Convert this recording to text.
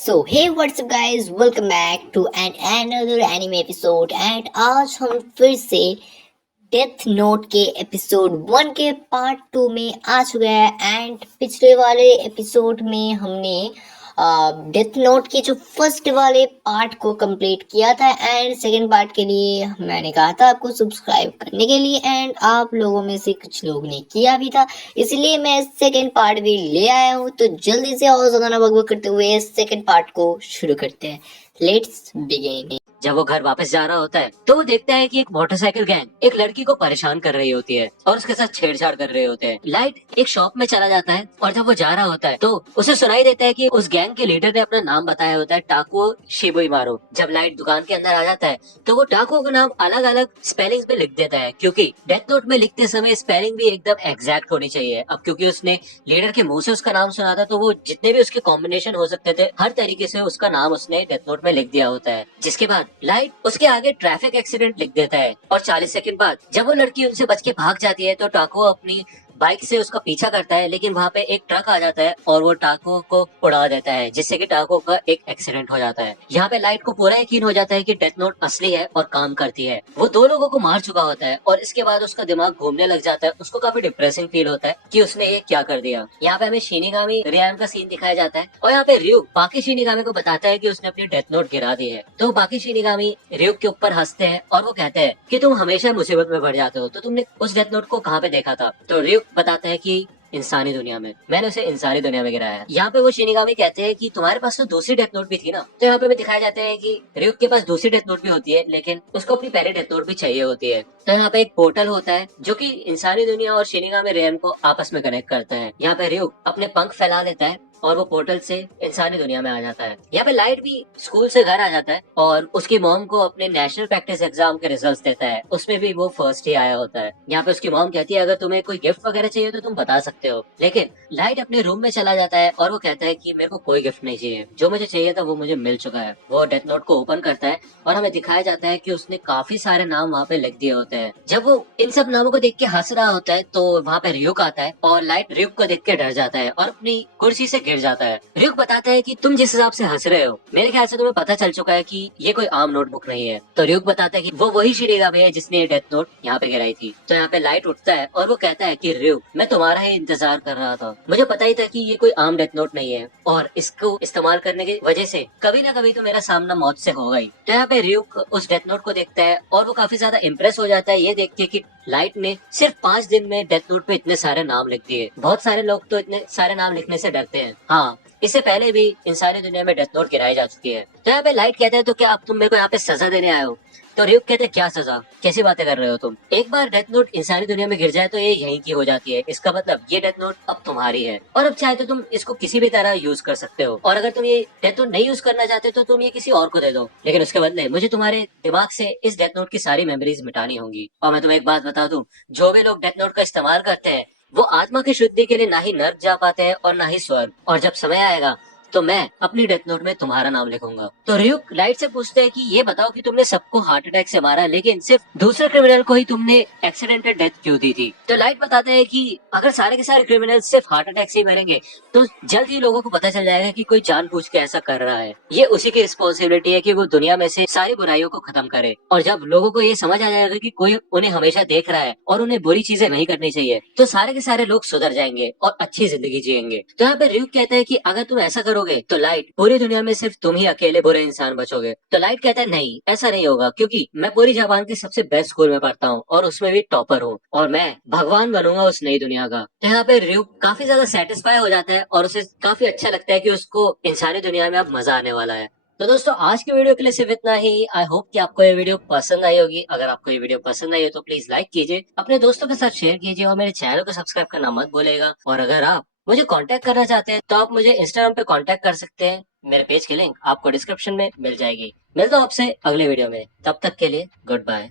So hey what's up guys, welcome back to an another anime episode. And आज हम फिर से डेथ नोट के एपिसोड 1 के पार्ट 2 में आ चुके हैं। एंड पिछले वाले एपिसोड में हमने डेथ नोट के जो फर्स्ट वाले पार्ट को कंप्लीट किया था। एंड सेकंड पार्ट के लिए मैंने कहा था आपको सब्सक्राइब करने के लिए, एंड आप लोगों में से कुछ लोग ने किया भी था, इसलिए मैं सेकंड पार्ट भी ले आया हूँ। तो जल्दी से और ज्यादा ना बकबक करते हुए सेकंड पार्ट को शुरू करते हैं। Let's begin. जब वो घर वापस जा रहा होता है तो वो देखता है कि एक मोटरसाइकिल गैंग एक लड़की को परेशान कर रही होती है और उसके साथ छेड़छाड़ कर रहे होते हैं। लाइट एक शॉप में चला जाता है और जब वो जा रहा होता है तो उसे सुनाई देता है कि उस गैंग के लीडर ने अपना नाम बताया होता है, टाकुओ शिबुइमारू। जब लाइट दुकान के अंदर आ जाता है तो वो टाकुओ का नाम अलग अलग स्पेलिंग में लिख देता है, क्योंकि डेथ नोट में लिखते समय स्पेलिंग भी एकदम एग्जैक्ट होनी चाहिए। अब क्योंकि उसने लीडर के मुंह से उसका नाम सुना था तो वो जितने भी उसके कॉम्बिनेशन हो सकते थे हर तरीके से उसका नाम उसने डेथ नोट में लिख दिया होता है। जिसके बाद लाइट उसके आगे ट्रैफिक एक्सीडेंट लिख देता है और 40 सेकंड बाद जब वो लड़की उनसे बच के भाग जाती है तो टाको अपनी बाइक से उसका पीछा करता है, लेकिन वहाँ पे एक ट्रक आ जाता है और वो टाको को उड़ा देता है, जिससे कि टाको का एक एक्सीडेंट हो जाता है। यहाँ पे लाइट को पूरा यकीन हो जाता है कि डेथ नोट असली है और काम करती है। वो 2 लोगों को मार चुका होता है और इसके बाद उसका दिमाग घूमने लग जाता है। उसको काफी डिप्रेसिंग फील होता है कि उसने ये क्या कर दिया। यहाँ पे हमें शिनिगामी रियान का सीन दिखाया जाता है और यहाँ पे रयू बाकी शिनिगामी को बताता है कि उसने अपनी डेथ नोट गिरा दी है। तो बाकी शिनिगामी रयू के ऊपर हंसते हैं और वो कहते हैं कि तुम हमेशा मुसीबत में पड़ जाते हो, तो तुमने उस डेथ नोट को कहाँ पे देखा था। तो रयू बताता है कि इंसानी दुनिया में, मैंने उसे इंसानी दुनिया में गिराया है। यहाँ पे वो शिनिगामी कहते हैं कि तुम्हारे पास तो दूसरी डेथ नोट भी थी ना। तो यहाँ पे भी दिखाया जाता है कि रयूक के पास दूसरी डेथ नोट भी होती है, लेकिन उसको अपनी पहली डेथ नोट भी चाहिए होती है। तो यहाँ पे एक पोर्टल होता है जो कि इंसानी दुनिया और शिनिगामी रेम को आपस में कनेक्ट करता है। यहाँ पे रयूक अपने पंख फैला लेता है और वो पोर्टल से इंसानी दुनिया में आ जाता है। यहाँ पे लाइट भी स्कूल से घर आ जाता है और उसकी मॉम को अपने नेशनल प्रैक्टिस एग्जाम के रिजल्ट्स देता है। उसमें भी वो फर्स्ट ही आया होता है। यहाँ पे उसकी मॉम कहती है अगर तुम्हें कोई गिफ्ट वगैरह चाहिए तो तुम बता सकते हो, लेकिन लाइट अपने रूम में चला जाता है और वो कहता है कि मेरे को कोई गिफ्ट नहीं चाहिए, जो मुझे चाहिए था वो मुझे मिल चुका है। वो डेथ नोट को ओपन करता है और हमें दिखाया जाता है कि उसने काफी सारे नाम वहाँ पे लिख दिए होते हैं। जब वो इन सब नामों को देख के हंस रहा होता है तो वहाँ पे रयूक आता है और लाइट रयूक को देख के डर जाता है और अपनी कुर्सी से गिर जाता है। रयूक बताता है कि तुम जिस हिसाब से हंस रहे हो मेरे ख्याल से तुम्हें पता चल चुका है कि ये कोई आम नोटबुक नहीं है। तो रयूक बताता है कि वो वही शिनिगामी है जिसने ये डेथ नोट यहाँ पे गिराई थी। तो यहाँ पे लाइट उठता है और वो कहता है कि रयूक, मैं तुम्हारा ही इंतजार कर रहा था, मुझे पता ही था कि ये कोई आम डेथ नोट नहीं है और इसको इस्तेमाल करने की वजह से कभी ना कभी तो मेरा सामना मौत से होगा ही। तो यहाँ पे रयूक उस डेथ नोट को देखता है और वो काफी ज्यादा इम्प्रेस हो जाता है ये देख के कि लाइट ने सिर्फ 5 दिन में डेथ नोट पे इतने सारे नाम लिख दिए। बहुत सारे लोग तो इतने सारे नाम लिखने से डरते हैं। हाँ, इससे पहले भी इंसानी दुनिया में डेथ नोट गिराई जा चुकी है। तो यहाँ पे लाइट कहते हैं तो क्या अब तुम मेरे को यहाँ पे सजा देने आए हो। तो रयूक कहते हैं क्या सजा, कैसी बातें कर रहे हो तुम। एक बार डेथ नोट इंसानी दुनिया में गिर जाए तो ये यहीं की हो जाती है, इसका मतलब ये डेथ नोट अब तुम्हारी है और अब चाहे तो तुम इसको किसी भी तरह यूज कर सकते हो। और अगर तुम ये डेथ नोट नहीं यूज करना चाहते तो तुम ये किसी और को दे दो, लेकिन उसके बदले मुझे तुम्हारे दिमाग से इस डेथ नोट की सारी मेमोरीज मिटानी होंगी। और मैं तुम्हें एक बात बता दूं, जो भी लोग डेथ नोट का इस्तेमाल करते हैं वो आत्मा की शुद्धि के लिए ना ही नर्क जा पाते हैं और ना ही स्वर्ग। और जब समय आएगा तो मैं अपनी डेथ नोट में तुम्हारा नाम लिखूंगा। तो रयूक लाइट से पूछते हैं कि ये बताओ कि तुमने सबको हार्ट अटैक से मारा लेकिन सिर्फ दूसरे क्रिमिनल को ही तुमने एक्सीडेंटल डेथ क्यों दी थी। तो लाइट बताता है कि अगर सारे के सारे क्रिमिनल सिर्फ हार्ट अटैक से ही मरेंगे तो जल्द ही लोगों को पता चल जाएगा कि कोई जानबूझ के ऐसा कर रहा है। ये उसी की रिस्पॉन्सिबिलिटी है कि वो दुनिया में से सारी बुराइयों को खत्म करे। और जब लोगों को ये समझ आ जाएगा कि कोई उन्हें हमेशा देख रहा है और उन्हें बुरी चीजें नहीं करनी चाहिए तो सारे के सारे लोग सुधर जाएंगे और अच्छी जिंदगी जिएंगे। तो यहाँ पे रयूक कहता है कि अगर तुम ऐसा करोगे तो लाइट पूरी दुनिया में सिर्फ तुम ही अकेले बुरे इंसान बचोगे। तो लाइट कहता है नहीं, ऐसा नहीं होगा, क्योंकि मैं पूरी जापान के सबसे बेस्ट स्कूल में पढ़ता हूँ और उसमें भी टॉपर हूँ और मैं भगवान बनूंगा उस नई दुनिया का। तो यहाँ पे रयूक काफी ज्यादा सेटिस्फाई हो जाता है और उसे काफी अच्छा लगता है कि उसको इंसानी दुनिया में अब मजा आने वाला है। तो दोस्तों आज की वीडियो के लिए सिर्फ इतना ही। आई होप कि आपको ये वीडियो पसंद आई होगी। अगर आपको ये वीडियो पसंद आई हो तो प्लीज लाइक कीजिए, अपने दोस्तों के साथ शेयर कीजिए और मेरे चैनल को सब्सक्राइब करना मत भूलेगा। और अगर आप मुझे कांटेक्ट करना चाहते हैं तो आप मुझे इंस्टाग्राम पे कांटेक्ट कर सकते हैं। मेरे पेज की लिंक आपको डिस्क्रिप्शन में मिल जाएगी। मिलता हूँ आपसे अगले वीडियो में, तब तक के लिए गुड बाय।